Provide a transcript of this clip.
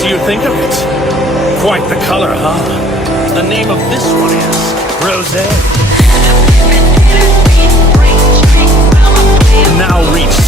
do you think of it? Quite the color, huh? The name of this one is Rosé. Now reach